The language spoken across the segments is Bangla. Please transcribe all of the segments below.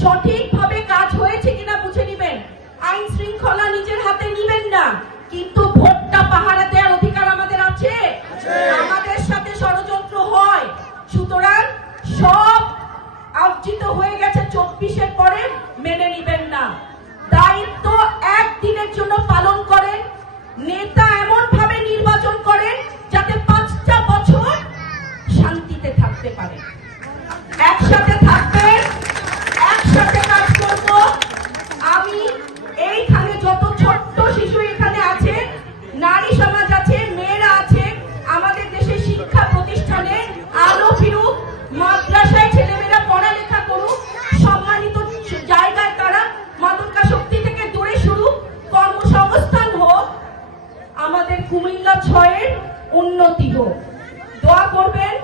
সঠিকভাবে কাজ হয়েছে কিনা বুঝে নেবেন। আইন শৃঙ্খলা নিজের হাতে নেবেন না, কিন্তু ভোটটা পাহারা দেওয়ার অধিকার আমাদের আছে। আমাদের সাথে ষড়যন্ত্র হয়, সুতরাং সব অর্জিত হয়ে গেছে 24-এর পরে মেনে নেবেন না। দায়িত্ব একদিনের জন্য পালন করেন, নেতা এমন ভাবে নির্বাচন করেন যাতে 5টা বছর শান্তিতে থাকতে পারে। একসাথে থাকবেন, একসাথে কাজ করব। আমি এইখানে যত ছোট্ট শিশু এখানে আছে, নারী সমাজ আছে, মেয়েরা আছে, আমাদের দেশে শিক্ষা প্রতিষ্ঠানে আলো ফিরুক, মাদ্রাসায় ছেলেমেয়েরা পড়ালেখা করুক, সম্মানিত জায়গায় তারা মাদকাসক্তি থেকে দূরে শুরুক, কর্মসংস্থান হোক, আমাদের কুমিল্লা 6-এর উন্নতি হোক। দোয়া করবেন,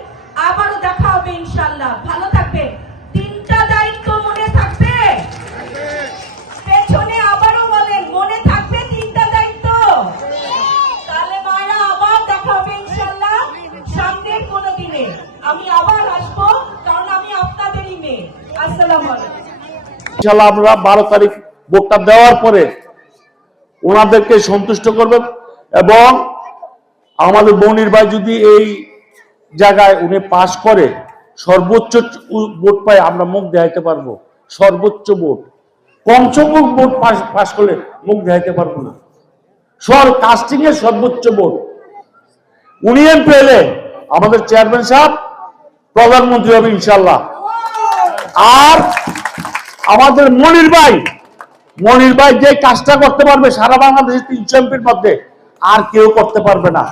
আবারও দেখা হবে ইনশাআল্লাহ। ভালো থাকবেন। 3টা দায়িত্ব মনে থাকবে, পেছনে আবারও বলেন মনে থাকবে 3টা দায়িত্ব। তাহলে মায়েরা আবার দেখা হবে ইনশাআল্লাহ সামনের কোনো দিনে। আমি আবার আসবো, কারণ আমি আপনাদেরই মেয়ে। আসসালামু আলাইকুম। ইনশাআল্লাহ আমরা 12 তারিখ ভোটটা দেওয়ার পরে ওনাদেরকে সন্তুষ্ট করবেন, এবং আমাদের বনির ভাই যদি এই জায়গায় উনি পাশ করে সর্বোচ্চ ভোট পায়, আমরা মুখ দেখাইতে পারবো। সর্বোচ্চ ভোট, কম সংখ্যক ভোট পাশ করলে মুখ দেখাইতে পারবো না। কাস্টিং এর সর্বোচ্চ ভোট উনি পেলে আমাদের চেয়ারম্যান সাহেব প্রধানমন্ত্রী হবে ইনশাল্লাহ। আর আমাদের মনির ভাই যে কাজটা করতে পারবে সারা বাংলাদেশের 300 এমপির মধ্যে আর কেউ করতে পারবে না।